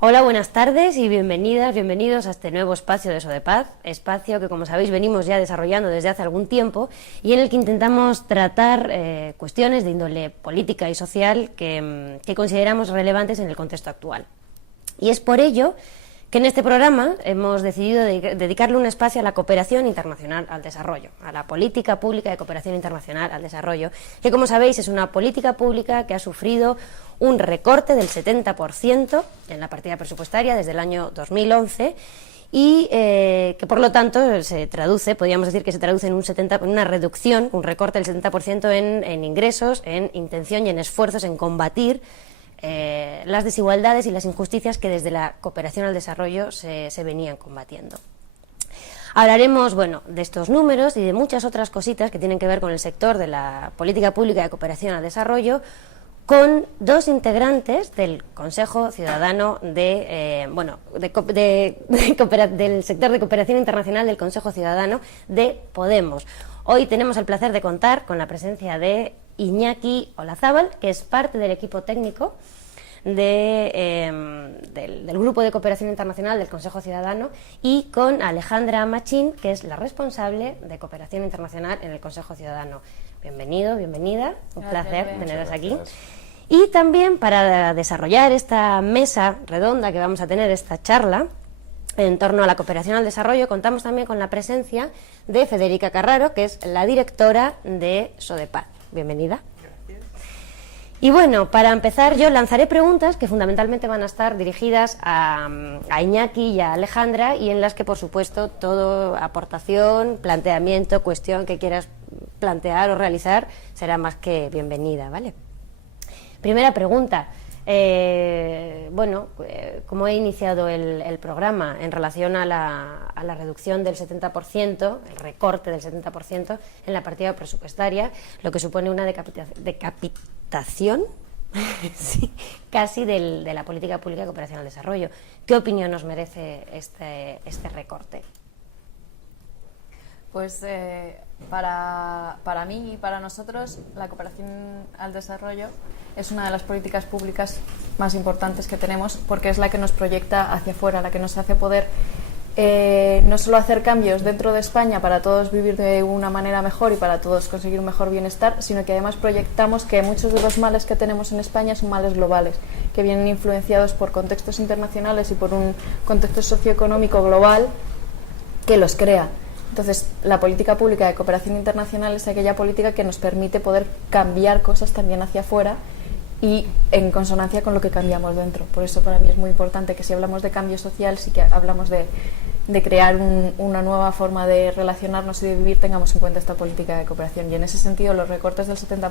Hola, buenas tardes y bienvenidas, bienvenidos a este nuevo espacio de Sodepaz, espacio que, como sabéis, venimos ya desarrollando desde hace algún tiempo y en el que intentamos tratar cuestiones de índole política y social que consideramos relevantes en el contexto actual. Y es por ello que en este programa hemos decidido dedicarle un espacio a la cooperación internacional al desarrollo, a la política pública de cooperación internacional al desarrollo, que, como sabéis, es una política pública que ha sufrido un recorte del 70% en la partida presupuestaria desde el año 2011 y que, por lo tanto, se traduce, podríamos decir que se traduce en una reducción, un recorte del 70% en ingresos, en intención y en esfuerzos en combatir las desigualdades y las injusticias que desde la cooperación al desarrollo se venían combatiendo. Hablaremos, de estos números y de muchas otras cositas que tienen que ver con el sector de la política pública de cooperación al desarrollo con dos integrantes del Consejo Ciudadano del sector de cooperación internacional del Consejo Ciudadano de Podemos. Hoy tenemos el placer de contar con la presencia de Iñaki Olazábal, que es parte del equipo técnico del Grupo de Cooperación Internacional del Consejo Ciudadano, y con Alejandra Machín, que es la responsable de Cooperación Internacional en el Consejo Ciudadano. Bienvenido, bienvenida, un placer teneros aquí. Y también para desarrollar esta mesa redonda que vamos a tener, esta charla en torno a la cooperación al desarrollo, contamos también con la presencia de Federica Carraro, que es la directora de Sodepaz. Bienvenida. Gracias. Y para empezar yo lanzaré preguntas que fundamentalmente van a estar dirigidas a Iñaki y a Alejandra, y en las que, por supuesto, toda aportación, planteamiento, cuestión que quieras plantear o realizar será más que bienvenida, ¿vale? Primera pregunta. Como he iniciado el programa en relación a la reducción del 70%, el recorte del 70% en la partida presupuestaria, lo que supone una decapitación sí, casi de la política pública de cooperación al desarrollo. ¿Qué opinión nos merece este recorte? Pues para mí y para nosotros la cooperación al desarrollo es una de las políticas públicas más importantes que tenemos, porque es la que nos proyecta hacia afuera, la que nos hace poder no solo hacer cambios dentro de España para todos vivir de una manera mejor y para todos conseguir un mejor bienestar, sino que además proyectamos que muchos de los males que tenemos en España son males globales, que vienen influenciados por contextos internacionales y por un contexto socioeconómico global que los crea. Entonces, la política pública de cooperación internacional es aquella política que nos permite poder cambiar cosas también hacia afuera y en consonancia con lo que cambiamos dentro. Por eso para mí es muy importante que si hablamos de cambio social, sí que hablamos de crear una nueva forma de relacionarnos y de vivir, tengamos en cuenta esta política de cooperación. Y en ese sentido, los recortes del 70%,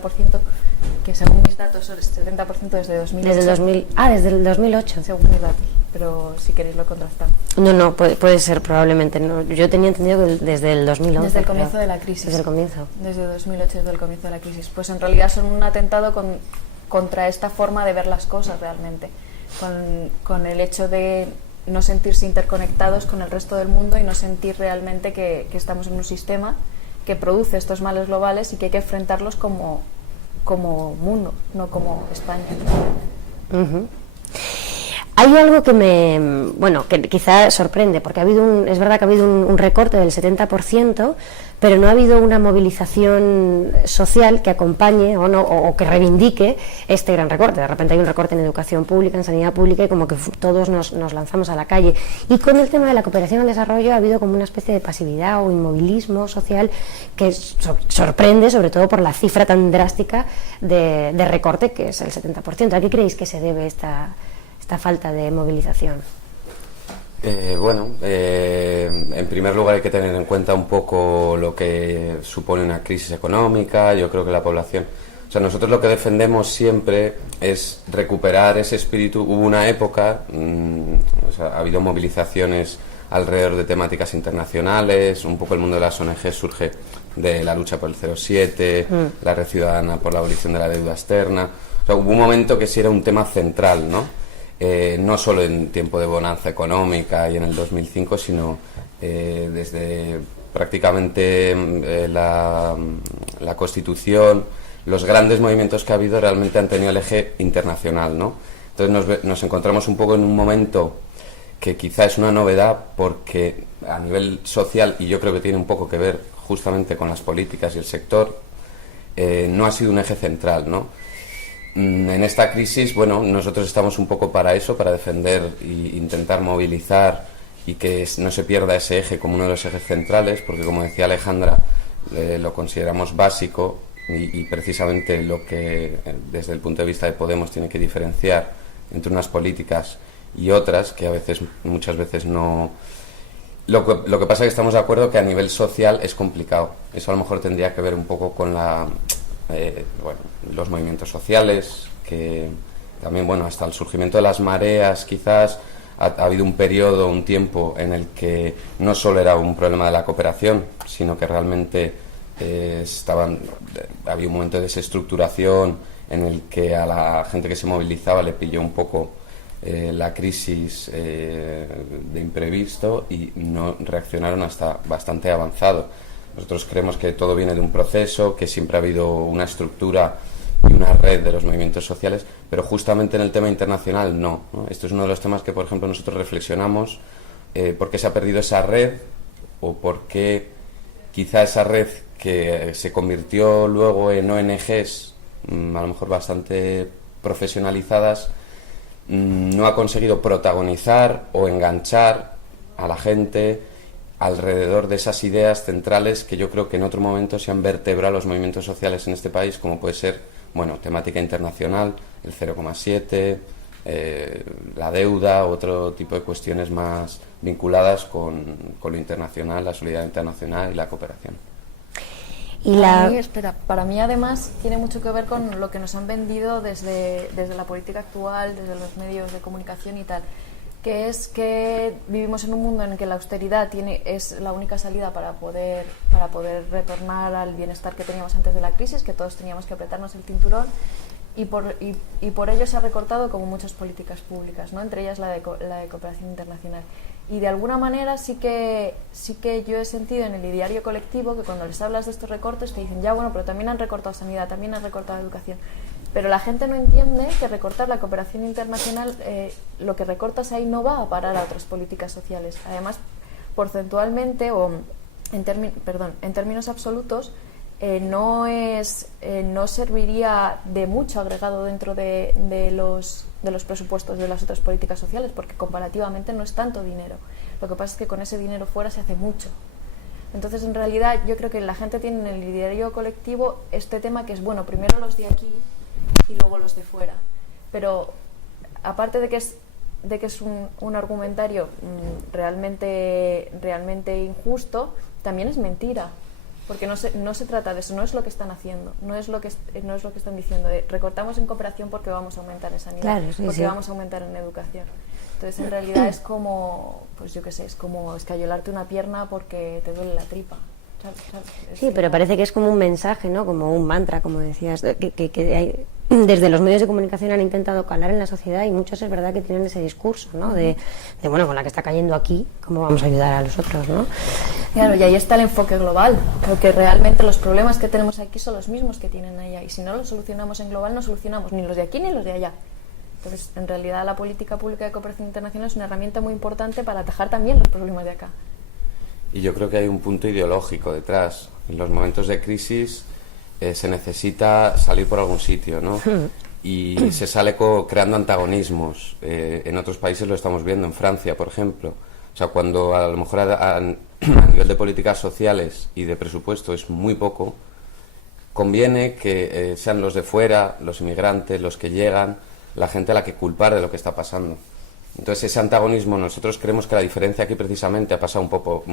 que según mis datos son el 70% desde 2008. Desde el 2008. Según mis datos, pero si queréis lo contrastamos. No, puede ser probablemente. No, yo tenía entendido que desde el 2011. Desde el comienzo de la crisis. Desde el comienzo. Desde 2008, desde el comienzo de la crisis. Pues en realidad son un atentado contra esta forma de ver las cosas realmente, con el hecho de no sentirse interconectados con el resto del mundo y no sentir realmente que estamos en un sistema que produce estos males globales y que hay que enfrentarlos como mundo, no como España. Uh-huh. Hay algo que que quizá sorprende, porque es verdad que ha habido un recorte del 70%, pero no ha habido una movilización social que acompañe o que reivindique este gran recorte. De repente hay un recorte en educación pública, en sanidad pública, y como que todos nos lanzamos a la calle. Y con el tema de la cooperación al desarrollo ha habido como una especie de pasividad o inmovilismo social que sorprende, sobre todo por la cifra tan drástica de recorte, que es el 70%. ¿A qué creéis que se debe esta falta de movilización? En primer lugar hay que tener en cuenta un poco lo que supone una crisis económica. Yo creo que la población, nosotros lo que defendemos siempre es recuperar ese espíritu. Hubo una época, ha habido movilizaciones alrededor de temáticas internacionales, un poco el mundo de las ONG surge de la lucha por el 07, la Red Ciudadana por la abolición de la deuda externa. Hubo un momento que sí era un tema central, ¿no? No solo en tiempo de bonanza económica y en el 2005, sino desde prácticamente la Constitución, los grandes movimientos que ha habido realmente han tenido el eje internacional, ¿no? Entonces nos encontramos un poco en un momento que quizá es una novedad porque a nivel social, y yo creo que tiene un poco que ver justamente con las políticas y el sector, no ha sido un eje central, ¿no? En esta crisis, bueno, nosotros estamos un poco para eso, para defender e intentar movilizar y que no se pierda ese eje como uno de los ejes centrales, porque como decía Alejandra, lo consideramos básico y precisamente lo que desde el punto de vista de Podemos tiene que diferenciar entre unas políticas y otras, que muchas veces no... Lo que pasa es que estamos de acuerdo que a nivel social es complicado. Eso a lo mejor tendría que ver un poco con los movimientos sociales, que también, bueno, hasta el surgimiento de las mareas quizás ha habido un periodo, un tiempo en el que no solo era un problema de la cooperación, sino que realmente había un momento de desestructuración en el que a la gente que se movilizaba le pilló un poco la crisis de imprevisto y no reaccionaron hasta bastante avanzado. Nosotros creemos que todo viene de un proceso, que siempre ha habido una estructura y una red de los movimientos sociales, pero justamente en el tema internacional no. Esto es uno de los temas que, por ejemplo, nosotros reflexionamos, por qué se ha perdido esa red o por qué quizá esa red que se convirtió luego en ONGs, a lo mejor bastante profesionalizadas, no ha conseguido protagonizar o enganchar a la gente alrededor de esas ideas centrales que yo creo que en otro momento se han vertebrado los movimientos sociales en este país, como puede ser, bueno, temática internacional, el 0,7, la deuda, otro tipo de cuestiones más vinculadas con lo internacional, la solidaridad internacional y la cooperación. Para mí además tiene mucho que ver con lo que nos han vendido desde la política actual, desde los medios de comunicación y tal, que es que vivimos en un mundo en el que la austeridad es la única salida para poder retornar al bienestar que teníamos antes de la crisis, que todos teníamos que apretarnos el cinturón, y por ello se ha recortado como muchas políticas públicas, ¿no? Entre ellas la de cooperación internacional. Y de alguna manera sí que yo he sentido en el ideario colectivo que cuando les hablas de estos recortes te dicen, ya bueno, pero también han recortado sanidad, también han recortado educación. Pero la gente no entiende que recortar la cooperación internacional, lo que recortas ahí no va a parar a otras políticas sociales. Además, porcentualmente o en términos absolutos, no serviría de mucho agregado dentro de los presupuestos de las otras políticas sociales, porque comparativamente no es tanto dinero. Lo que pasa es que con ese dinero fuera se hace mucho. Entonces, en realidad, yo creo que la gente tiene en el ideario colectivo este tema que es, bueno, primero los de aquí y luego los de fuera. Pero aparte de que es un argumentario realmente injusto, también es mentira. Porque no se trata de eso, no es lo que están haciendo, no es lo que están diciendo, de recortamos en cooperación porque vamos a aumentar en sanidad, claro, porque vamos a aumentar en educación. Entonces, en realidad es como, pues yo qué sé, es como escayolarte una pierna porque te duele la tripa. Sí, pero parece que es como un mensaje, ¿no? Como un mantra, como decías, que hay, desde los medios de comunicación han intentado calar en la sociedad y muchos es verdad que tienen ese discurso, ¿no? De bueno, con la que está cayendo aquí, ¿cómo vamos a ayudar a los otros, ¿no? Claro, y ahí está el enfoque global, porque realmente los problemas que tenemos aquí son los mismos que tienen allá, y si no los solucionamos en global no solucionamos ni los de aquí ni los de allá. Entonces, en realidad la política pública de cooperación internacional es una herramienta muy importante para atajar también los problemas de acá. Y yo creo que hay un punto ideológico detrás. En los momentos de crisis se necesita salir por algún sitio, ¿no? Y se sale creando antagonismos. En otros países lo estamos viendo, en Francia, por ejemplo. O sea, cuando a lo mejor a nivel de políticas sociales y de presupuesto es muy poco, conviene que sean los de fuera, los inmigrantes, los que llegan, la gente a la que culpar de lo que está pasando. Entonces, ese antagonismo, nosotros creemos que la diferencia aquí precisamente ha pasado un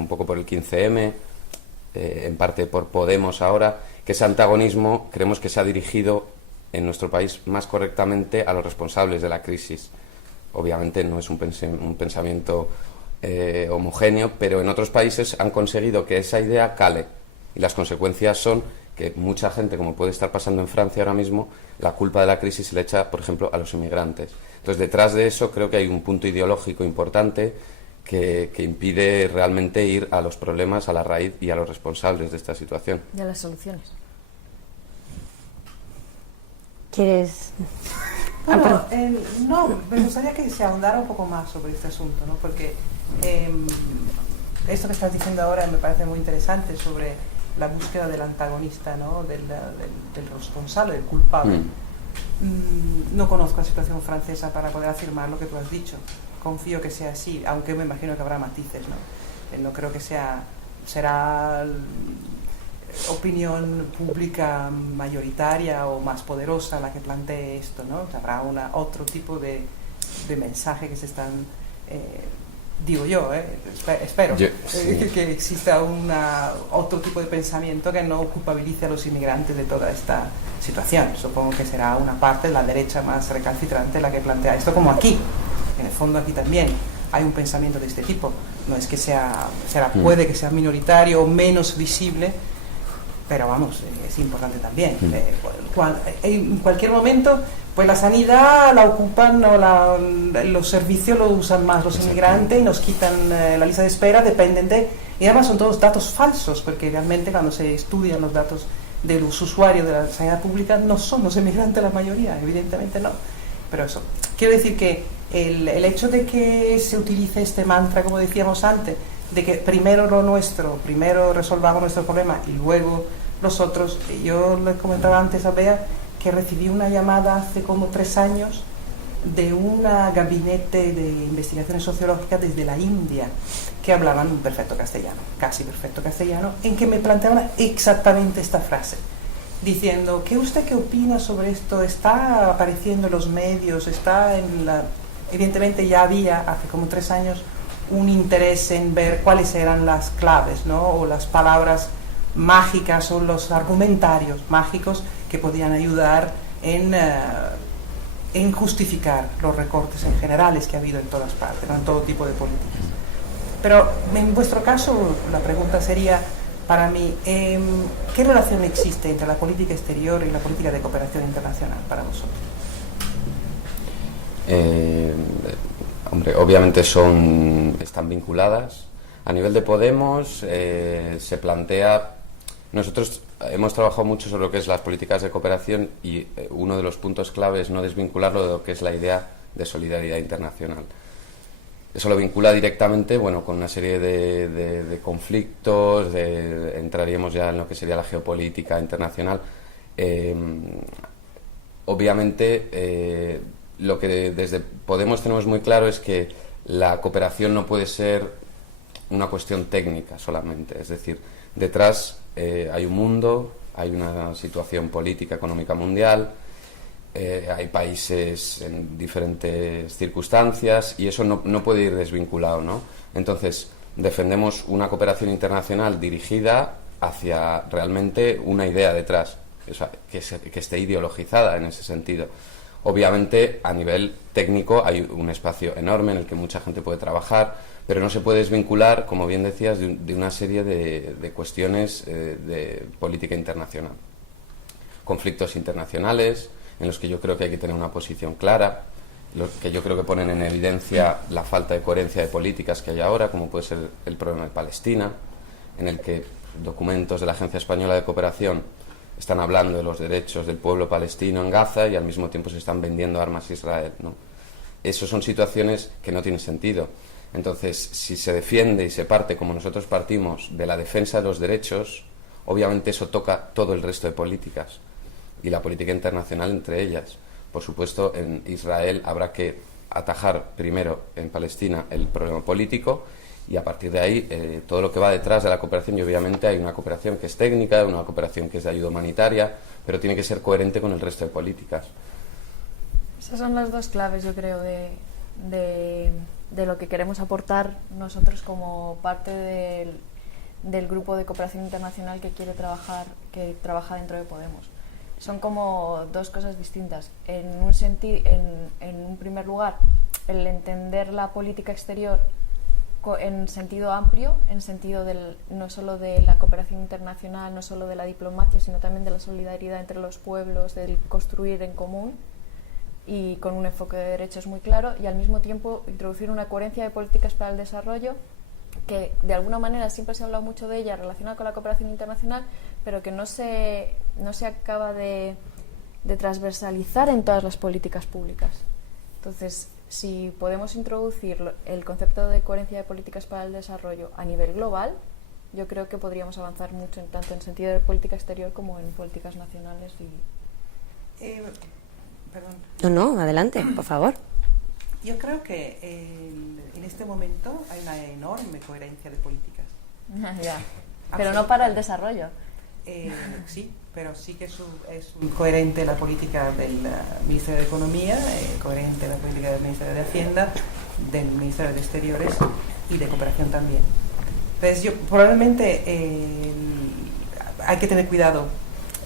poco por el 15M, en parte por Podemos ahora, que ese antagonismo creemos que se ha dirigido en nuestro país más correctamente a los responsables de la crisis. Obviamente no es un pensamiento homogéneo, pero en otros países han conseguido que esa idea cale, y las consecuencias son que mucha gente, como puede estar pasando en Francia ahora mismo, la culpa de la crisis se le echa, por ejemplo, a los inmigrantes. Entonces, detrás de eso creo que hay un punto ideológico importante que impide realmente ir a los problemas, a la raíz y a los responsables de esta situación. Y a las soluciones. ¿Quieres...? Bueno, no, me gustaría que se ahondara un poco más sobre este asunto, ¿no? Porque esto que estás diciendo ahora me parece muy interesante sobre la búsqueda del antagonista, ¿no? del responsable, del culpable. No conozco la situación francesa para poder afirmar lo que tú has dicho. Confío que sea así, aunque me imagino que habrá matices, ¿no? No creo que será opinión pública mayoritaria o más poderosa la que plantee esto, ¿no? Habrá otro tipo de mensaje que se están, digo yo, espero sí. que exista otro tipo de pensamiento que no culpabilice a los inmigrantes de toda esta situación. Supongo que será una parte de la derecha más recalcitrante la que plantea esto, como aquí. En el fondo aquí también hay un pensamiento de este tipo. No es que puede que sea minoritario o menos visible, pero vamos, es importante también. En cualquier momento, pues la sanidad la ocupan o los servicios lo usan más los inmigrantes y nos quitan la lista de espera, y además son todos datos falsos, porque realmente cuando se estudian los datos de los usuarios de la sanidad pública no son los inmigrantes la mayoría, evidentemente no. Pero eso, quiero decir que el hecho de que se utilice este mantra, como decíamos antes, de que primero lo nuestro, primero resolvamos nuestro problema y luego los otros. Yo le comentaba antes a Bea que recibí una llamada hace como 3 años de un gabinete de investigaciones sociológicas desde la India que hablaban un perfecto castellano, casi perfecto castellano, en que me planteaban exactamente esta frase, diciendo: ¿qué opina sobre esto? Está apareciendo en los medios, evidentemente ya había hace como 3 años un interés en ver cuáles eran las claves, ¿no? O las palabras mágicas o los argumentarios mágicos que podían ayudar en justificar los recortes en generales que ha habido en todas partes, ¿no? En todo tipo de políticas. Pero en vuestro caso la pregunta sería, para mí, ¿qué relación existe entre la política exterior y la política de cooperación internacional para vosotros? Hombre, obviamente están vinculadas. A nivel de Podemos se plantea... Nosotros hemos trabajado mucho sobre lo que es las políticas de cooperación y uno de los puntos clave es no desvincularlo de lo que es la idea de solidaridad internacional. Eso lo vincula directamente, bueno, con una serie de conflictos, entraríamos ya en lo que sería la geopolítica internacional. Obviamente, lo que desde Podemos tenemos muy claro es que la cooperación no puede ser una cuestión técnica solamente, es decir, detrás hay un mundo, hay una situación política, económica mundial, hay países en diferentes circunstancias y eso no puede ir desvinculado, ¿no? Entonces, defendemos una cooperación internacional dirigida hacia realmente una idea detrás, o sea, que esté ideologizada en ese sentido. Obviamente, a nivel técnico hay un espacio enorme en el que mucha gente puede trabajar, pero no se puede desvincular, como bien decías, de una serie de cuestiones de política internacional. Conflictos internacionales, en los que yo creo que hay que tener una posición clara, los que yo creo que ponen en evidencia la falta de coherencia de políticas que hay ahora, como puede ser el problema de Palestina, en el que documentos de la Agencia Española de Cooperación están hablando de los derechos del pueblo palestino en Gaza y al mismo tiempo se están vendiendo armas a Israel, ¿no? Esas son situaciones que no tienen sentido. Entonces, si se defiende y se parte como nosotros partimos de la defensa de los derechos, obviamente eso toca todo el resto de políticas y la política internacional entre ellas. Por supuesto, en Israel habrá que atajar primero en Palestina el problema político y a partir de ahí todo lo que va detrás de la cooperación, y obviamente hay una cooperación que es técnica, una cooperación que es de ayuda humanitaria, pero tiene que ser coherente con el resto de políticas. Esas son las dos claves, yo creo, de lo que queremos aportar nosotros como parte del grupo de cooperación internacional que trabaja dentro de Podemos. Son como dos cosas distintas. En un primer lugar, el entender la política exterior en sentido amplio, en sentido no solo de la cooperación internacional, no solo de la diplomacia, sino también de la solidaridad entre los pueblos, del construir en común y con un enfoque de derechos muy claro, y al mismo tiempo introducir una coherencia de políticas para el desarrollo que de alguna manera siempre se ha hablado mucho de ella relacionada con la cooperación internacional, pero que no se acaba de transversalizar en todas las políticas públicas. Entonces, si podemos introducir el concepto de coherencia de políticas para el desarrollo a nivel global, yo creo que podríamos avanzar mucho tanto en sentido de política exterior como en políticas nacionales. Perdón. No, adelante, por favor. Yo creo que en este momento hay una enorme coherencia de políticas. Ya. Pero no para el desarrollo. Sí, pero sí que es coherente la política del Ministerio de Economía, coherente la política del Ministerio de Hacienda, del Ministerio de Exteriores y de Cooperación también. Entonces, probablemente hay que tener cuidado.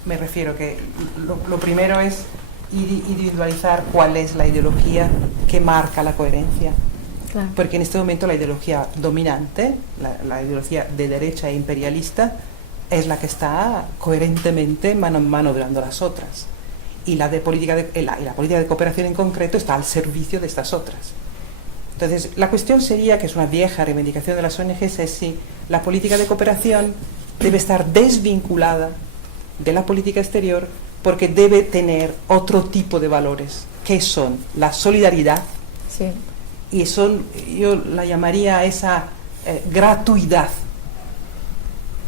Me refiero que lo primero es individualizar cuál es la ideología que marca la coherencia. Claro. Porque en este momento la ideología dominante, la ideología de derecha e imperialista, es la que está coherentemente mano en mano dando las otras. Y la política de cooperación en concreto está al servicio de estas otras. Entonces, la cuestión sería, que es una vieja reivindicación de las ONGs, es si la política de cooperación debe estar desvinculada de la política exterior, porque debe tener otro tipo de valores, que son la solidaridad, sí, y yo la llamaría esa gratuidad,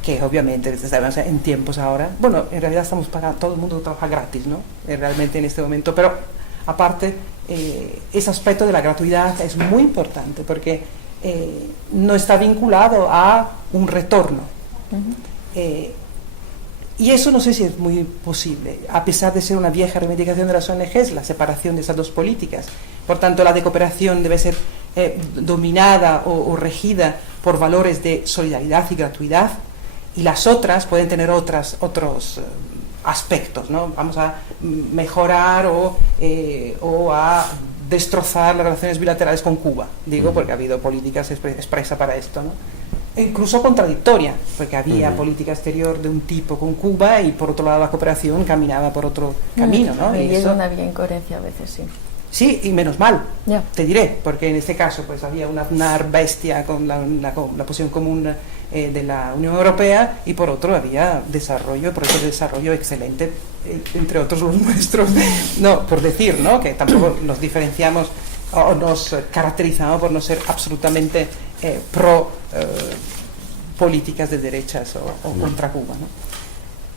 que obviamente estamos en tiempos ahora, bueno, en realidad estamos pagando, todo el mundo trabaja gratis, ¿no? Realmente en este momento, pero aparte, ese aspecto de la gratuidad es muy importante, porque no está vinculado a un retorno. Y eso no sé si es muy posible, a pesar de ser una vieja reivindicación de las ONGs, la separación de esas dos políticas. Por tanto, la de cooperación debe ser dominada o regida por valores de solidaridad y gratuidad, y las otras pueden tener otros aspectos, ¿no? Vamos a mejorar o a destrozar las relaciones bilaterales con Cuba, digo, porque ha habido políticas expresas para esto, ¿no? E incluso contradictoria, porque había política exterior de un tipo con Cuba y por otro lado la cooperación caminaba por otro camino, ¿no? Y es donde había incoherencia a veces, sí. Sí, y menos mal, Ya. te diré, porque en este caso pues había una Aznar bestia con la posición común de la Unión Europea, y por otro había proyectos de desarrollo excelente, entre otros los nuestros, no, por decir, ¿no? Que tampoco nos diferenciamos o nos caracterizamos por no ser absolutamente pro políticas de derechas o contra Cuba, ¿no?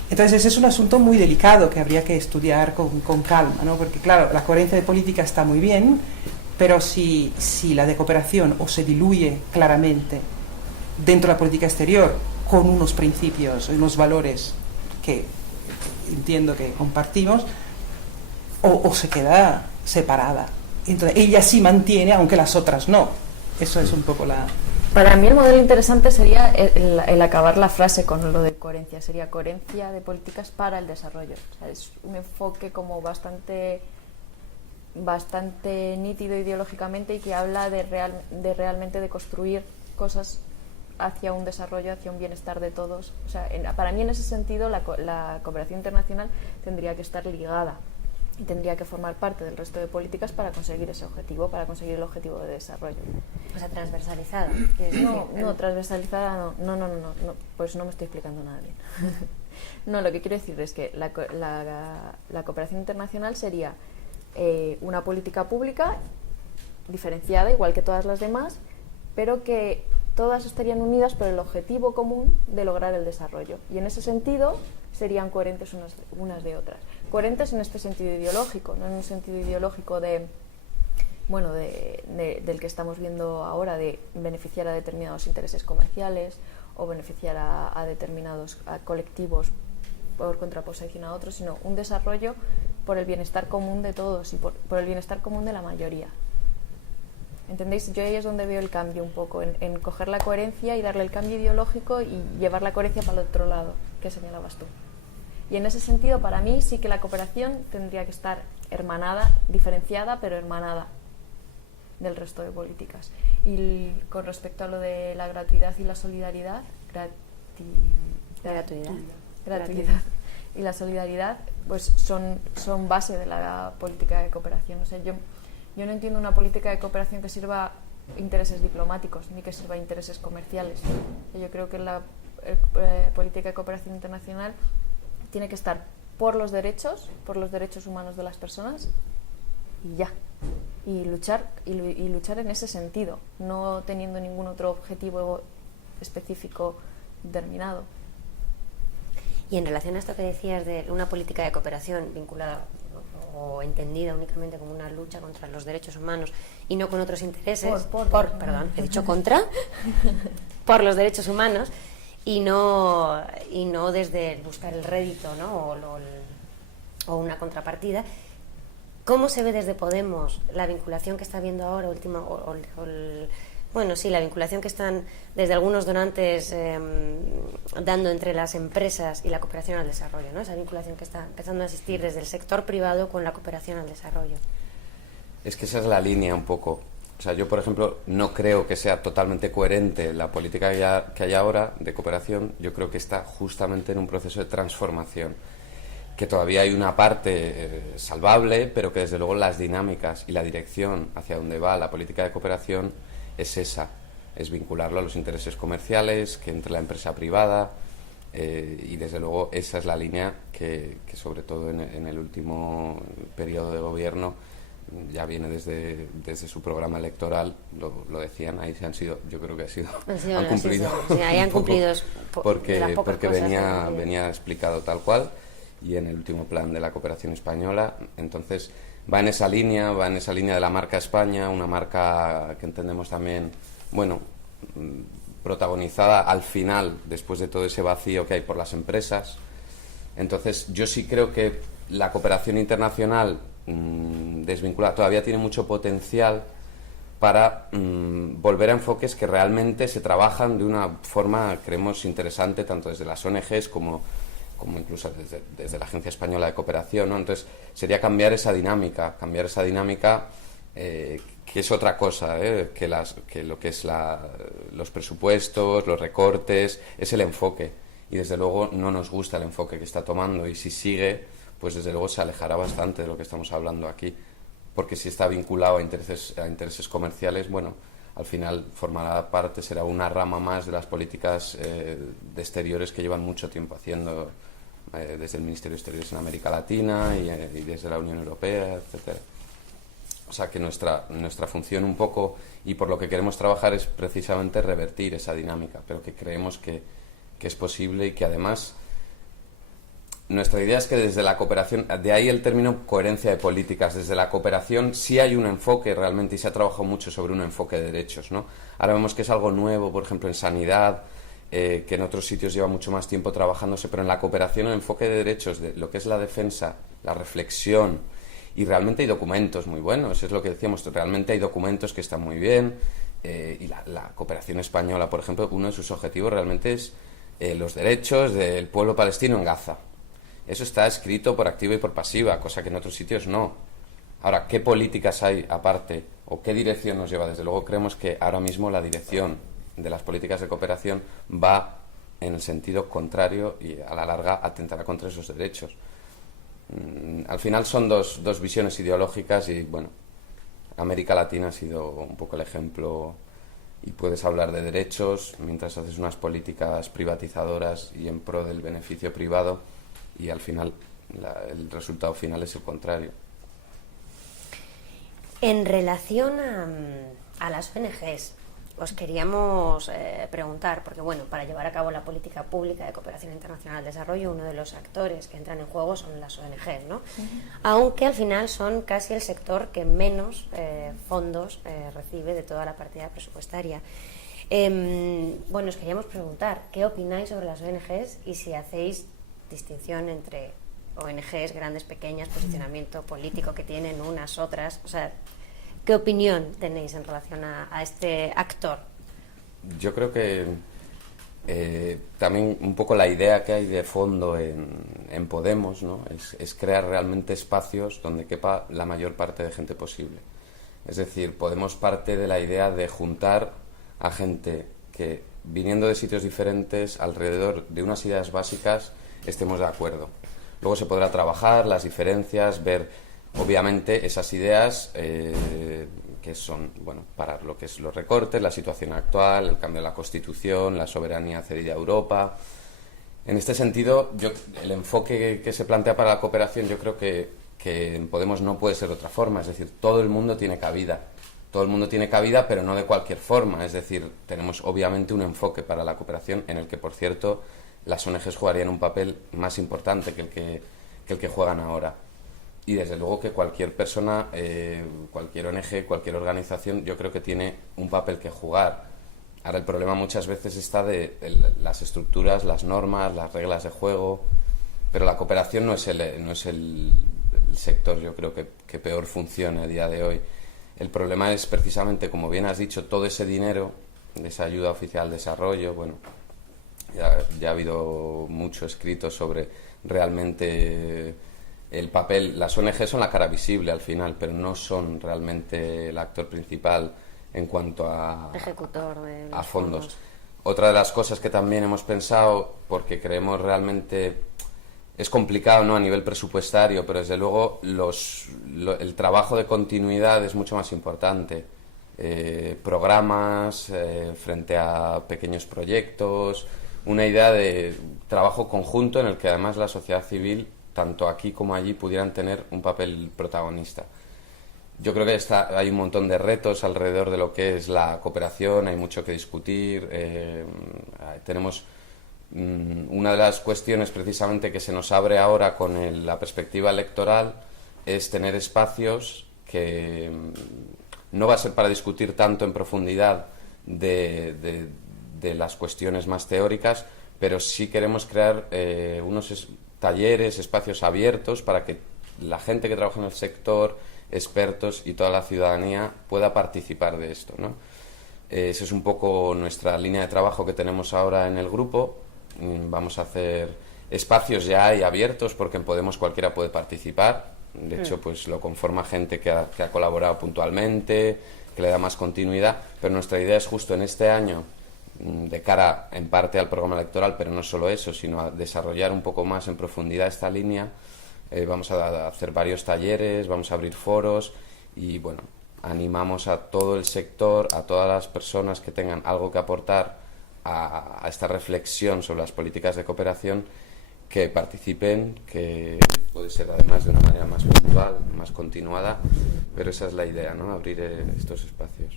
Entonces ese es un asunto muy delicado que habría que estudiar con calma, ¿no? Porque claro, la coherencia de política está muy bien, pero si la de cooperación o se diluye claramente dentro de la política exterior con unos principios, unos valores que entiendo que compartimos, o se queda separada. Entonces ella sí mantiene, aunque las otras no. Eso es un poco la... Para mí el modelo interesante sería el acabar la frase con lo de coherencia. Sería coherencia de políticas para el desarrollo. O sea, es un enfoque como bastante nítido ideológicamente, y que habla de realmente de construir cosas hacia un desarrollo, hacia un bienestar de todos. O sea, para mí en ese sentido la cooperación internacional tendría que estar ligada y tendría que formar parte del resto de políticas para conseguir ese objetivo, para conseguir el objetivo de desarrollo. O sea, transversalizada. No, transversalizada no, pues no me estoy explicando nada bien. No, lo que quiero decir es que la cooperación internacional sería una política pública diferenciada, igual que todas las demás, pero que todas estarían unidas por el objetivo común de lograr el desarrollo. Y en ese sentido serían coherentes unas de otras. Coherentes en este sentido ideológico, no en un sentido ideológico del que estamos viendo ahora, de beneficiar a determinados intereses comerciales o beneficiar a determinados colectivos por contraposición a otros, sino un desarrollo por el bienestar común de todos y por el bienestar común de la mayoría. ¿Entendéis? Yo ahí es donde veo el cambio un poco, en coger la coherencia y darle el cambio ideológico y llevar la coherencia para el otro lado, que señalabas tú. Y en ese sentido, para mí, sí que la cooperación tendría que estar hermanada, diferenciada, pero hermanada del resto de políticas. Y con respecto a lo de la gratuidad y la solidaridad, gratuidad y la solidaridad, pues son base de la política de cooperación. O sea, yo no entiendo una política de cooperación que sirva intereses diplomáticos ni que sirva intereses comerciales. Yo creo que la política de cooperación internacional tiene que estar por los derechos humanos de las personas y ya. Y luchar en ese sentido, no teniendo ningún otro objetivo específico determinado. Y en relación a esto que decías de una política de cooperación vinculada o entendida únicamente como una lucha contra los derechos humanos y no con otros intereses, perdón, he dicho contra, por los derechos humanos y no desde buscar el rédito, ¿no? o una contrapartida. ¿Cómo se ve desde Podemos la vinculación que está habiendo ahora, la vinculación que están desde algunos donantes dando entre las empresas y la cooperación al desarrollo, ¿no? Esa vinculación que está empezando a existir desde el sector privado con la cooperación al desarrollo? Es que esa es la línea un poco. O sea, yo, por ejemplo, no creo que sea totalmente coherente la política que hay ahora de cooperación. Yo creo que está justamente en un proceso de transformación, que todavía hay una parte salvable, pero que desde luego las dinámicas y la dirección hacia donde va la política de cooperación es esa, es vincularlo a los intereses comerciales, que entre la empresa privada, y desde luego esa es la línea que sobre todo en el último periodo de gobierno ya viene desde su programa electoral, lo decían, ahí yo creo que han cumplido, sí, ahí han cumplido porque venía explicado tal cual, y en el último plan de la cooperación española. Entonces va en esa línea de la marca España, una marca que entendemos también, protagonizada al final, después de todo ese vacío que hay por las empresas. Entonces yo sí creo que la cooperación internacional desvinculada todavía tiene mucho potencial para volver a enfoques que realmente se trabajan de una forma, creemos, interesante, tanto desde las ONGs como incluso desde la Agencia Española de Cooperación, ¿no? Entonces sería cambiar esa dinámica que es otra cosa, que lo que es los presupuestos, los recortes, es el enfoque, y desde luego no nos gusta el enfoque que está tomando, y si sigue, pues desde luego se alejará bastante de lo que estamos hablando aquí, porque si está vinculado a intereses comerciales, al final formará parte, será una rama más de las políticas de exteriores que llevan mucho tiempo haciendo desde el Ministerio de Exteriores en América Latina y desde la Unión Europea, etcétera. O sea que nuestra función un poco, y por lo que queremos trabajar, es precisamente revertir esa dinámica, pero que creemos que es posible, y que además nuestra idea es que desde la cooperación, de ahí el término coherencia de políticas, desde la cooperación sí hay un enfoque realmente, y se ha trabajado mucho sobre un enfoque de derechos, ¿no? Ahora vemos que es algo nuevo, por ejemplo en sanidad, que en otros sitios lleva mucho más tiempo trabajándose, pero en la cooperación el enfoque de derechos, de lo que es la defensa, la reflexión, y realmente hay documentos muy buenos, es lo que decíamos, realmente hay documentos que están muy bien, y la cooperación española, por ejemplo, uno de sus objetivos realmente es los derechos del pueblo palestino en Gaza. Eso está escrito por activa y por pasiva, cosa que en otros sitios no. Ahora, ¿qué políticas hay aparte o qué dirección nos lleva? Desde luego creemos que ahora mismo la dirección de las políticas de cooperación va en el sentido contrario y a la larga atentará contra esos derechos. Al final son dos visiones ideológicas y, América Latina ha sido un poco el ejemplo, y puedes hablar de derechos mientras haces unas políticas privatizadoras y en pro del beneficio privado, y al final el resultado final es el contrario. En relación a las ONGs, os queríamos preguntar, porque para llevar a cabo la política pública de cooperación internacional al desarrollo, uno de los actores que entran en juego son las ONGs, ¿no? Aunque al final son casi el sector que menos fondos recibe de toda la partida presupuestaria. Os queríamos preguntar, ¿qué opináis sobre las ONGs y si hacéis distinción entre ONGs, grandes, pequeñas, posicionamiento político que tienen unas, otras? O sea, ¿qué opinión tenéis en relación a este actor? Yo creo que también un poco la idea que hay de fondo en Podemos, ¿no? es crear realmente espacios donde quepa la mayor parte de gente posible. Es decir, Podemos parte de la idea de juntar a gente que, viniendo de sitios diferentes, alrededor de unas ideas básicas, estemos de acuerdo. Luego se podrá trabajar las diferencias, ver obviamente esas ideas que son, para lo que es los recortes, la situación actual, el cambio de la Constitución, la soberanía cedida a Europa, En este sentido, el enfoque que se plantea para la cooperación, yo creo que en Podemos no puede ser de otra forma. Es decir, todo el mundo tiene cabida. Todo el mundo tiene cabida, pero no de cualquier forma. Es decir, tenemos obviamente un enfoque para la cooperación en el que, por cierto, las ONGs jugarían un papel más importante que el que juegan ahora. Y desde luego que cualquier persona, cualquier ONG, cualquier organización, yo creo que tiene un papel que jugar. Ahora el problema muchas veces está de las estructuras, las normas, las reglas de juego, pero la cooperación no es el sector, yo creo, que peor funciona a día de hoy. El problema es precisamente, como bien has dicho, todo ese dinero, de esa ayuda oficial al desarrollo. Bueno, ya ha habido mucho escrito sobre realmente el papel. Las ONG son la cara visible al final, pero no son realmente el actor principal en cuanto a ejecutor de a fondos. Otra de las cosas que también hemos pensado, porque creemos realmente es complicado, ¿no?, a nivel presupuestario, pero desde luego el trabajo de continuidad es mucho más importante. Programas frente a pequeños proyectos, una idea de trabajo conjunto en el que además la sociedad civil, tanto aquí como allí, pudieran tener un papel protagonista. Yo creo que hay un montón de retos alrededor de lo que es la cooperación, hay mucho que discutir. Tenemos una de las cuestiones precisamente que se nos abre ahora con la perspectiva electoral es tener espacios que no va a ser para discutir tanto en profundidad de las cuestiones más teóricas, pero sí queremos crear unos talleres, espacios abiertos para que la gente que trabaja en el sector, expertos y toda la ciudadanía pueda participar de esto, ¿no? Esa es un poco nuestra línea de trabajo que tenemos ahora en el grupo. Vamos a hacer espacios ya y abiertos, porque en Podemos cualquiera puede participar. De hecho, pues lo conforma gente que ha colaborado puntualmente, que le da más continuidad, pero nuestra idea es justo en este año, de cara en parte al programa electoral, pero no solo eso, sino a desarrollar un poco más en profundidad esta línea. Vamos a hacer varios talleres, vamos a abrir foros y, bueno, animamos a todo el sector, a todas las personas que tengan algo que aportar a esta reflexión sobre las políticas de cooperación, que participen, que puede ser además de una manera más puntual, más continuada, pero esa es la idea, ¿no?, abrir estos espacios.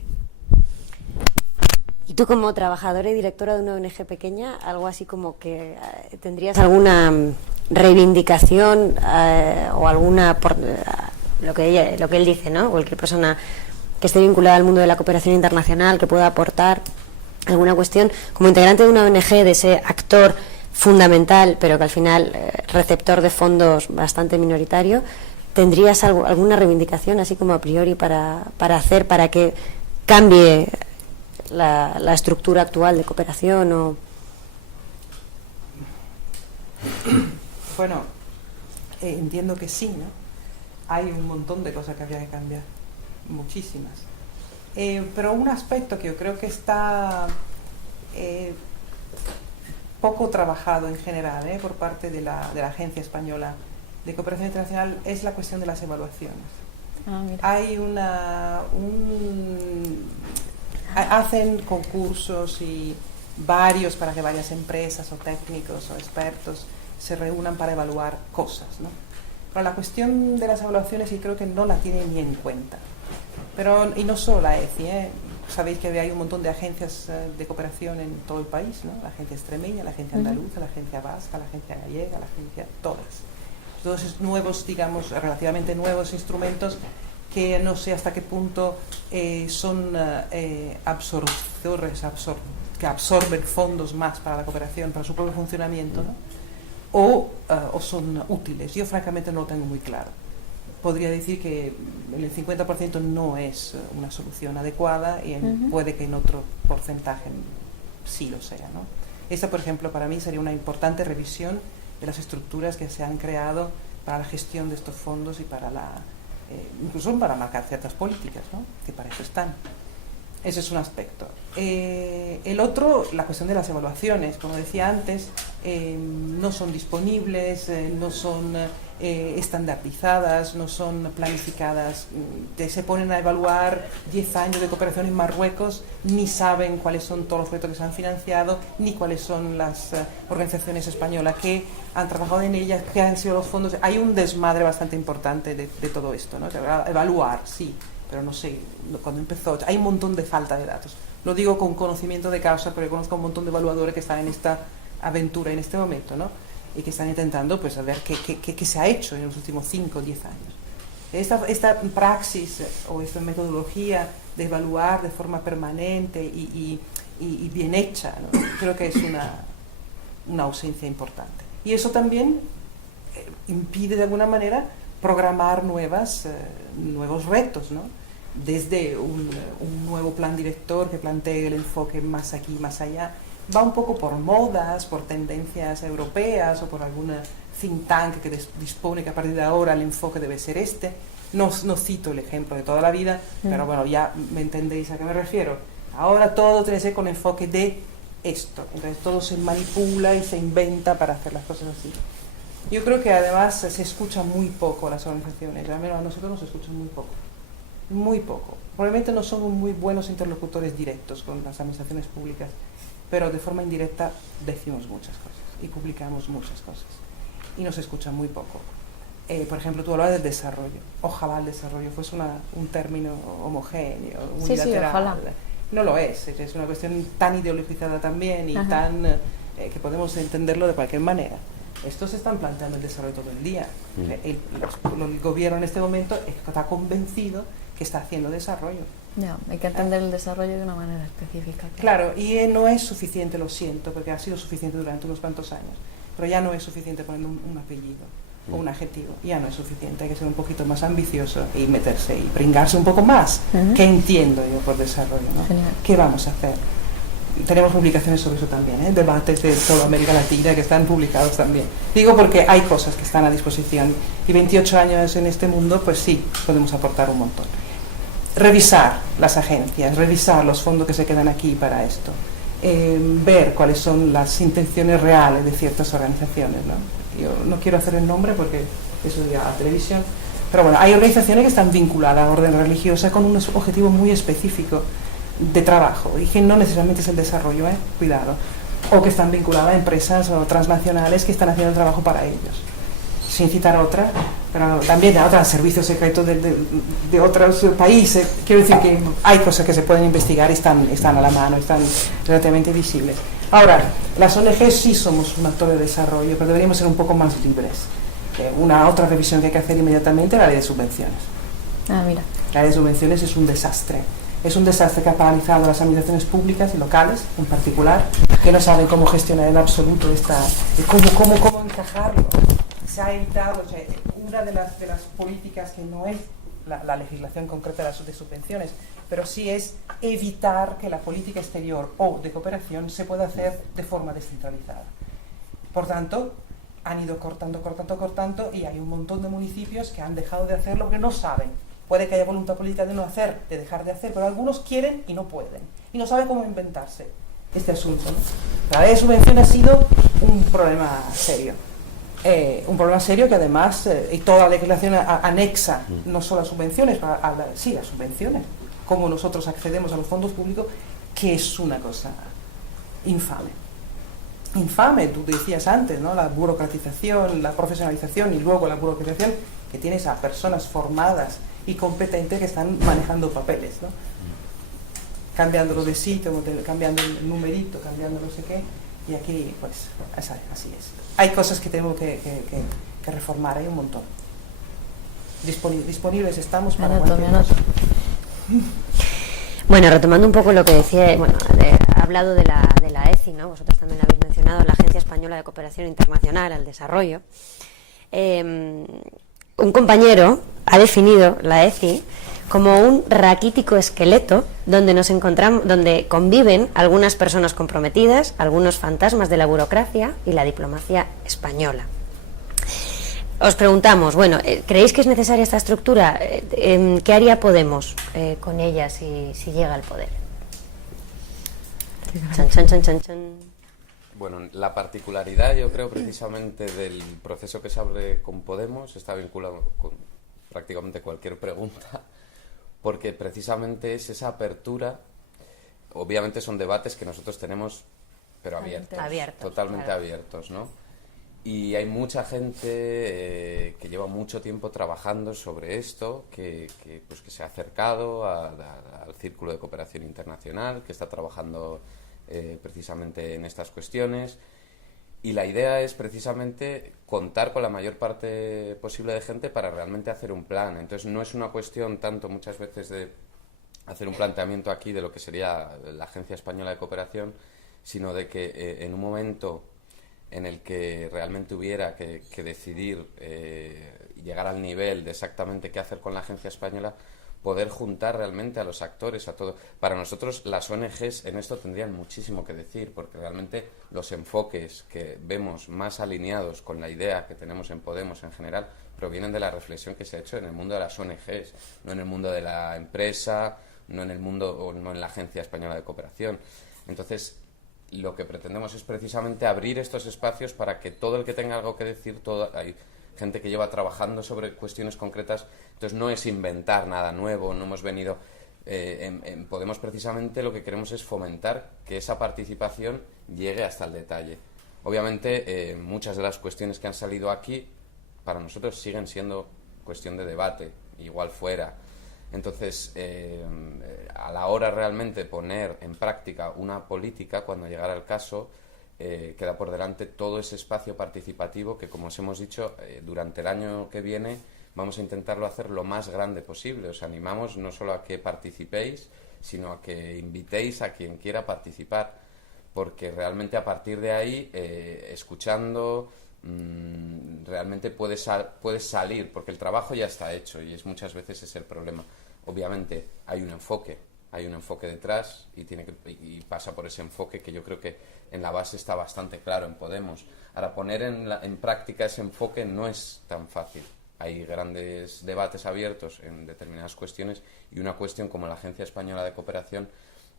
Y tú, como trabajadora y directora de una ONG pequeña, algo así como que tendrías alguna reivindicación o alguna, lo que él dice, ¿no?, cualquier persona que esté vinculada al mundo de la cooperación internacional, que pueda aportar alguna cuestión, como integrante de una ONG, de ese actor fundamental, pero que al final receptor de fondos bastante minoritario, ¿tendrías alguna reivindicación así como a priori para hacer, para que cambie la estructura actual de cooperación? O... Bueno, entiendo que sí, ¿no? Hay un montón de cosas que habría que cambiar, muchísimas. Pero un aspecto que yo creo que está poco trabajado en general por parte de la Agencia Española de Cooperación Internacional es la cuestión de las evaluaciones. Hay hacen concursos y varios para que varias empresas o técnicos o expertos se reúnan para evaluar cosas, ¿no? Pero la cuestión de las evaluaciones, y creo que no la tienen ni en cuenta. Y no solo la ECI, sabéis que hay un montón de agencias de cooperación en todo el país, ¿no? La agencia extremeña, la agencia andaluza, la agencia vasca, la agencia gallega, la agencia... todos esos nuevos, digamos, relativamente nuevos instrumentos que no sé hasta qué punto son absorbedores, que absorben fondos más para la cooperación, para su propio funcionamiento, ¿no? O son útiles. Yo francamente no lo tengo muy claro. Podría decir que el 50% no es una solución adecuada y puede que en otro porcentaje sí lo sea, ¿no? Esta, por ejemplo, para mí sería una importante revisión de las estructuras que se han creado para la gestión de estos fondos y para incluso para marcar ciertas políticas, ¿no?, que para eso están. Ese es un aspecto. El otro, la cuestión de las evaluaciones, como decía antes, no son disponibles, no son estandarizadas, no son planificadas. Se ponen a evaluar 10 años de cooperación en Marruecos, ni saben cuáles son todos los proyectos que se han financiado, ni cuáles son las organizaciones españolas que han trabajado en ellas, qué han sido los fondos. Hay un desmadre bastante importante de todo esto, ¿no? Evaluar, sí, pero no sé, cuando empezó, hay un montón de falta de datos. Lo digo con conocimiento de causa, porque conozco un montón de evaluadores que están en esta aventura en este momento, ¿no? Y que están intentando pues saber qué se ha hecho en los últimos 5 o 10 años. Esta praxis o esta metodología de evaluar de forma permanente y bien hecha, ¿no? Creo que es una ausencia importante. Y eso también impide de alguna manera programar nuevos retos, ¿no? Desde un nuevo plan director que plantee el enfoque más aquí, más allá. Va un poco por modas, por tendencias europeas o por alguna think tank que dispone que a partir de ahora el enfoque debe ser este. No cito el ejemplo de toda la vida, pero bueno, ya me entendéis a qué me refiero. Ahora todo tiene que ser con enfoque de esto. Entonces todo se manipula y se inventa para hacer las cosas así. Yo creo que además se escucha muy poco a las organizaciones, al menos a nosotros nos escuchan muy poco. Muy poco. Probablemente no somos muy buenos interlocutores directos con las administraciones públicas, pero de forma indirecta decimos muchas cosas y publicamos muchas cosas y nos escuchan muy poco. Por ejemplo, tú hablabas del desarrollo. Ojalá el desarrollo fuese un término homogéneo, unilateral. Sí, ojalá. No lo es una cuestión tan ideologizada también y tan que podemos entenderlo de cualquier manera. Estos se están planteando el desarrollo todo el día. El gobierno en este momento está convencido que está haciendo desarrollo. Ya, hay que entender el desarrollo de una manera específica. Claro, y no es suficiente, lo siento, porque ha sido suficiente durante unos cuantos años, pero ya no es suficiente poner un apellido o un adjetivo, ya no es suficiente, hay que ser un poquito más ambicioso y meterse y pringarse un poco más. ¿Qué entiendo yo por desarrollo? ¿No? ¿Qué vamos a hacer? Tenemos publicaciones sobre eso también, debates de toda América Latina que están publicados también. Digo porque hay cosas que están a disposición y 28 años en este mundo, pues sí, podemos aportar un montón. Revisar las agencias, revisar los fondos que se quedan aquí para esto, ver cuáles son las intenciones reales de ciertas organizaciones, ¿no? Yo no quiero hacer el nombre porque eso ya a televisión, pero bueno, hay organizaciones que están vinculadas a orden religiosa con un objetivo muy específico de trabajo y que no necesariamente es el desarrollo, cuidado, o que están vinculadas a empresas o transnacionales que están haciendo el trabajo para ellos, sin citar otra, pero también a otros servicios secretos de otros países. Quiero decir que hay cosas que se pueden investigar y están a la mano, están relativamente visibles. Ahora, las ONG sí somos un actor de desarrollo, pero deberíamos ser un poco más libres. Una otra revisión que hay que hacer inmediatamente es la ley de subvenciones. Mira. La ley de subvenciones es un desastre. Es un desastre que ha paralizado a las administraciones públicas y locales, en particular, que no saben cómo gestionar en absoluto cómo encajarlo. Se ha evitado, o sea, una de las políticas que no es la legislación concreta de subvenciones, pero sí es evitar que la política exterior o de cooperación se pueda hacer de forma descentralizada. Por tanto, han ido cortando y hay un montón de municipios que han dejado de hacerlo porque no saben. Puede que haya voluntad política de no hacer, de dejar de hacer, pero algunos quieren y no pueden. Y no saben cómo inventarse este asunto, ¿no? La ley de subvención ha sido un problema serio. Un problema serio que además, y toda la legislación anexa, no solo a subvenciones, sí, a subvenciones, como nosotros accedemos a los fondos públicos, que es una cosa infame. Infame, tú decías antes, ¿no? La burocratización, la profesionalización y luego la burocratización que tienes a personas formadas y competentes que están manejando papeles, ¿no? Cambiándolo de sitio, cambiando el numerito, cambiando no sé qué, y aquí pues así es. Hay cosas que tengo que reformar, hay un montón. Disponibles estamos para Bueno, retomando un poco lo que decía, ha hablado de la ECI, ¿no? Vosotros también la habéis mencionado, la Agencia Española de Cooperación Internacional al Desarrollo. Un compañero ha definido la ECI como un raquítico esqueleto donde conviven algunas personas comprometidas, algunos fantasmas de la burocracia y la diplomacia española. Os preguntamos, ¿creéis que es necesaria esta estructura? ¿Qué haría Podemos con ella si llega al poder? Chan, chan, chan, chan, chan. Bueno, la particularidad, yo creo, precisamente del proceso que se abre con Podemos está vinculado con prácticamente cualquier pregunta, porque precisamente es esa apertura. Obviamente son debates que nosotros tenemos, pero abiertos, totalmente claro. Abiertos, ¿no? Y hay mucha gente que lleva mucho tiempo trabajando sobre esto, que se ha acercado al Círculo de Cooperación Internacional, que está trabajando precisamente en estas cuestiones. Y la idea es precisamente contar con la mayor parte posible de gente para realmente hacer un plan. Entonces no es una cuestión tanto muchas veces de hacer un planteamiento aquí de lo que sería la Agencia Española de Cooperación, sino de que en un momento en el que realmente hubiera que decidir llegar al nivel de exactamente qué hacer con la Agencia Española, poder juntar realmente a los actores, a todo. Para nosotros las ONGs en esto tendrían muchísimo que decir, porque realmente los enfoques que vemos más alineados con la idea que tenemos en Podemos en general provienen de la reflexión que se ha hecho en el mundo de las ONGs, no en el mundo de la empresa, no en el mundo o no en la Agencia Española de Cooperación. Entonces, lo que pretendemos es precisamente abrir estos espacios para que todo el que tenga algo que decir, hay gente que lleva trabajando sobre cuestiones concretas, entonces no es inventar nada nuevo, no hemos venido... en Podemos precisamente lo que queremos es fomentar que esa participación llegue hasta el detalle. Obviamente muchas de las cuestiones que han salido aquí para nosotros siguen siendo cuestión de debate, igual fuera. Entonces, a la hora realmente poner en práctica una política, cuando llegara el caso, queda por delante todo ese espacio participativo que, como os hemos dicho, durante el año que viene vamos a intentarlo hacer lo más grande posible. Os animamos no solo a que participéis, sino a que invitéis a quien quiera participar, porque realmente a partir de ahí, escuchando, realmente puedes salir, porque el trabajo ya está hecho y muchas veces es el problema. Obviamente hay un enfoque detrás y pasa por ese enfoque que yo creo que en la base está bastante claro en Podemos. Ahora, poner en práctica ese enfoque no es tan fácil. Hay grandes debates abiertos en determinadas cuestiones y una cuestión como la Agencia Española de Cooperación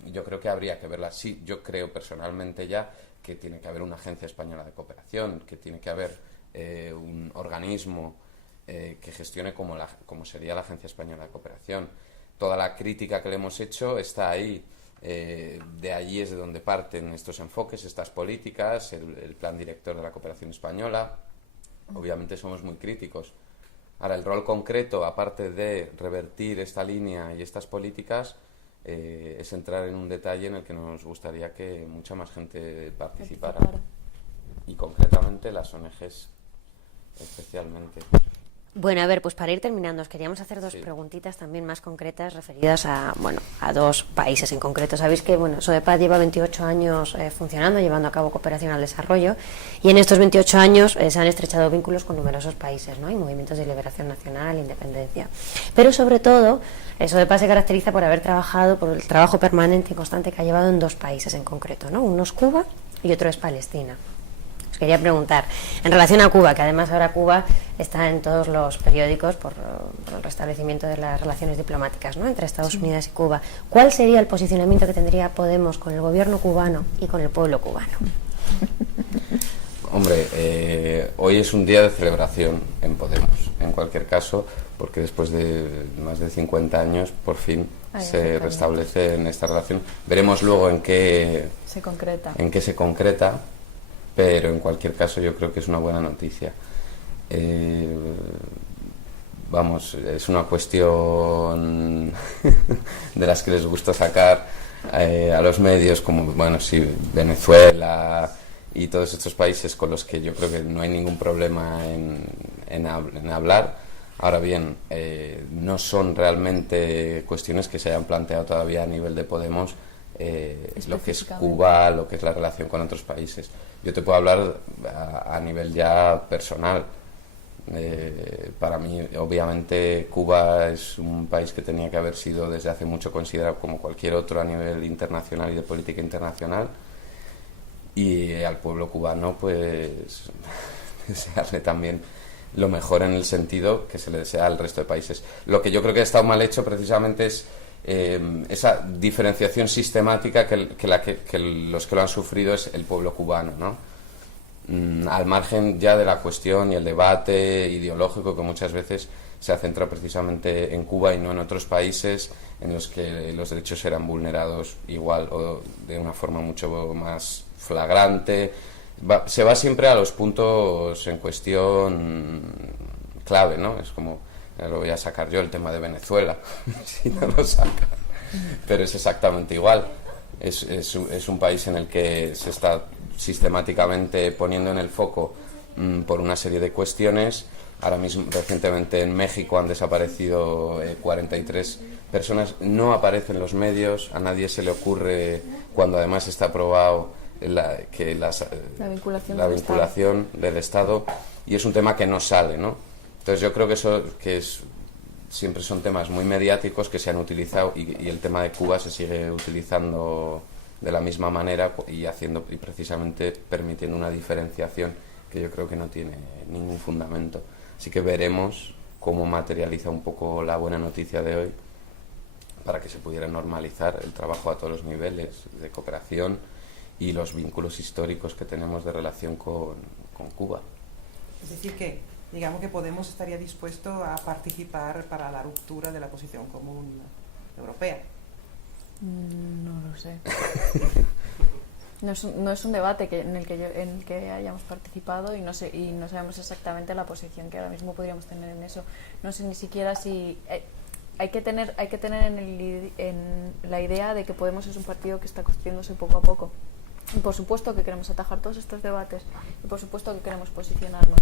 yo creo que habría que verla. Sí, yo creo personalmente ya que tiene que haber una Agencia Española de Cooperación, que tiene que haber un organismo que gestione como sería la Agencia Española de Cooperación. Toda la crítica que le hemos hecho está ahí. De allí es de donde parten estos enfoques, estas políticas, el plan director de la cooperación española. Obviamente somos muy críticos. Ahora, el rol concreto, aparte de revertir esta línea y estas políticas, es entrar en un detalle en el que nos gustaría que mucha más gente participara. Y concretamente las ONGs especialmente. Bueno, a ver, pues para ir terminando, os queríamos hacer dos preguntitas también más concretas referidas a dos países en concreto. Sabéis que, SODEPAD lleva 28 años funcionando, llevando a cabo cooperación al desarrollo, y en estos 28 años se han estrechado vínculos con numerosos países, ¿no? Y movimientos de liberación nacional, independencia. Pero sobre todo, SODEPAD se caracteriza por haber trabajado, por el trabajo permanente y constante que ha llevado en dos países en concreto, ¿no? Uno es Cuba y otro es Palestina. Quería preguntar, en relación a Cuba, que además ahora Cuba está en todos los periódicos por el restablecimiento de las relaciones diplomáticas, ¿no?, entre Estados Unidos y Cuba, ¿cuál sería el posicionamiento que tendría Podemos con el gobierno cubano y con el pueblo cubano? Hombre, hoy es un día de celebración en Podemos, en cualquier caso, porque después de más de 50 años, por fin se restablece en esta relación. Veremos luego en qué se concreta. Pero en cualquier caso yo creo que es una buena noticia. Es una cuestión de las que les gusta sacar a los medios, como Venezuela y todos estos países con los que yo creo que no hay ningún problema en hablar. Ahora bien, no son realmente cuestiones que se hayan planteado todavía a nivel de Podemos, lo que es Cuba, lo que es la relación con otros países. Yo te puedo hablar a nivel ya personal. Para mí, obviamente, Cuba es un país que tenía que haber sido desde hace mucho considerado como cualquier otro a nivel internacional y de política internacional. Y al pueblo cubano, pues, desearle también lo mejor en el sentido que se le desea al resto de países. Lo que yo creo que ha estado mal hecho precisamente es esa diferenciación sistemática que los que lo han sufrido es el pueblo cubano, ¿no? Al margen ya de la cuestión y el debate ideológico que muchas veces se ha centrado precisamente en Cuba y no en otros países en los que los derechos eran vulnerados igual o de una forma mucho más flagrante. Se va siempre a los puntos en cuestión clave, ¿no? Es como, lo voy a sacar yo, el tema de Venezuela, si no lo saca, pero es exactamente igual. Es un país en el que se está sistemáticamente poniendo en el foco por una serie de cuestiones. Ahora mismo, recientemente en México han desaparecido 43 personas, no aparecen los medios, a nadie se le ocurre, cuando además está aprobado la vinculación del Estado, y es un tema que no sale, ¿no? Entonces yo creo que eso siempre son temas muy mediáticos que se han utilizado, y el tema de Cuba se sigue utilizando de la misma manera y precisamente permitiendo una diferenciación que yo creo que no tiene ningún fundamento. Así que veremos cómo materializa un poco la buena noticia de hoy para que se pudiera normalizar el trabajo a todos los niveles de cooperación y los vínculos históricos que tenemos de relación con Cuba. Es decir, que digamos que Podemos estaría dispuesto a participar para la ruptura de la posición común europea. No lo sé. No es un debate en el que hayamos participado y no sabemos exactamente la posición que ahora mismo podríamos tener en eso. No sé ni siquiera si hay que tener en la idea de que Podemos es un partido que está construyéndose poco a poco. Y por supuesto que queremos atajar todos estos debates y por supuesto que queremos posicionarnos,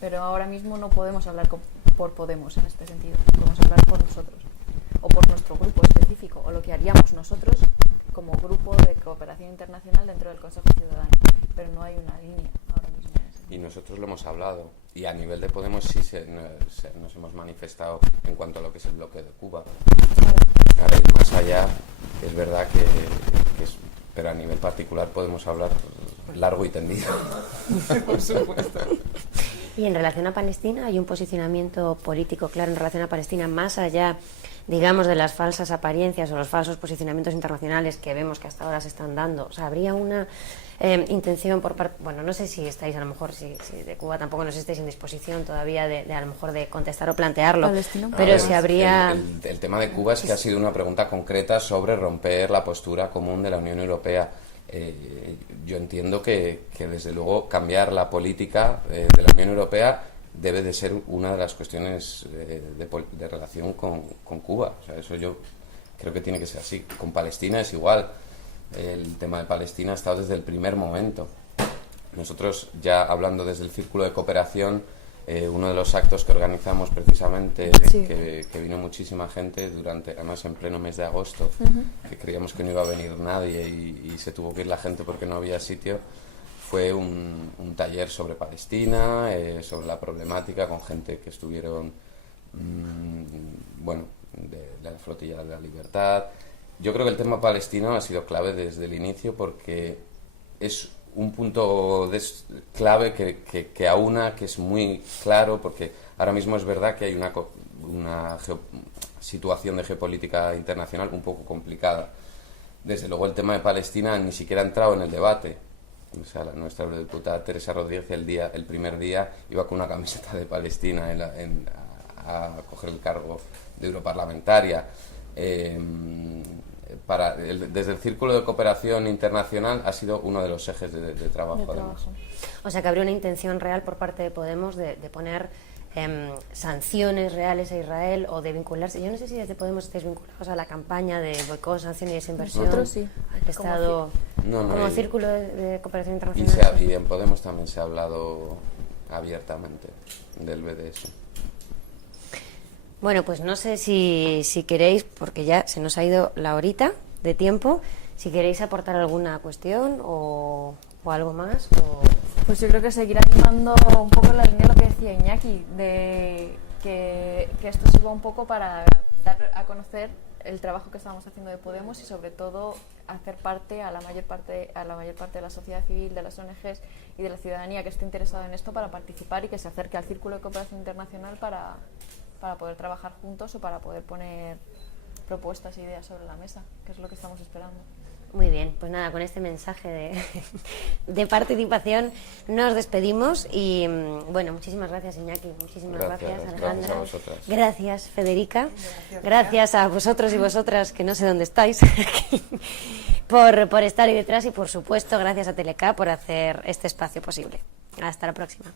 pero ahora mismo no podemos hablar por Podemos en este sentido. Podemos hablar por nosotros o por nuestro grupo específico o lo que haríamos nosotros como grupo de cooperación internacional dentro del Consejo Ciudadano, pero no hay una línea ahora mismo. Y nosotros lo hemos hablado, y a nivel de Podemos sí nos hemos manifestado en cuanto a lo que es el bloque de Cuba. Claro. A ir más allá, es verdad que pero a nivel particular podemos hablar largo y tendido. Por supuesto. Y en relación a Palestina, ¿hay un posicionamiento político claro en relación a Palestina más allá, digamos, de las falsas apariencias o los falsos posicionamientos internacionales que vemos que hasta ahora se están dando? O sea, ¿habría una intención por parte, bueno, no sé si estáis a lo mejor, si de Cuba tampoco no estáis en disposición todavía de a lo mejor de contestar o plantearlo, Palestina. pero si habría... El tema de Cuba es que ha sido una pregunta concreta sobre romper la postura común de la Unión Europea. Yo entiendo que desde luego cambiar la política de la Unión Europea debe de ser una de las cuestiones de relación con Cuba. O sea, eso yo creo que tiene que ser así. Con Palestina es igual. El tema de Palestina ha estado desde el primer momento. Nosotros, ya hablando desde el Círculo de Cooperación, uno de los actos que organizamos precisamente, sí, que vino muchísima gente además en pleno mes de agosto, que creíamos que no iba a venir nadie y se tuvo que ir la gente porque no había sitio, fue un taller sobre Palestina, sobre la problemática, con gente que estuvieron de la Flotilla de la Libertad. Yo creo que el tema palestino ha sido clave desde el inicio porque es un punto clave que aúna, que es muy claro, porque ahora mismo es verdad que hay una situación de geopolítica internacional un poco complicada. Desde luego el tema de Palestina ni siquiera ha entrado en el debate. O sea, nuestra diputada Teresa Rodríguez el primer día iba con una camiseta de Palestina a coger el cargo de europarlamentaria. Desde el Círculo de Cooperación Internacional ha sido uno de los ejes de trabajo. O sea, que habría una intención real por parte de Podemos de poner sanciones reales a Israel o de vincularse. Yo no sé si desde Podemos estáis vinculados a la campaña de boicot, sanción y desinversión. Nosotros sí. Al Estado, como Círculo de Cooperación Internacional. Y en Podemos también se ha hablado abiertamente del BDS. Bueno, pues no sé si queréis, porque ya se nos ha ido la horita de tiempo, si queréis aportar alguna cuestión o algo más. Pues yo creo que seguir animando un poco la línea de lo que decía Iñaki, de que esto sirva un poco para dar a conocer el trabajo que estamos haciendo de Podemos y sobre todo hacer parte a la mayor parte de la sociedad civil, de las ONGs y de la ciudadanía que esté interesada en esto para participar y que se acerque al Círculo de Cooperación Internacional para poder trabajar juntos o para poder poner propuestas e ideas sobre la mesa, que es lo que estamos esperando. Muy bien, pues nada, con este mensaje de participación nos despedimos y bueno, muchísimas gracias Iñaki, muchísimas gracias Alejandra, gracias a vosotras. Gracias Federica, gracias a vosotros y vosotras, que no sé dónde estáis, por estar ahí detrás y por supuesto gracias a Teleca por hacer este espacio posible. Hasta la próxima.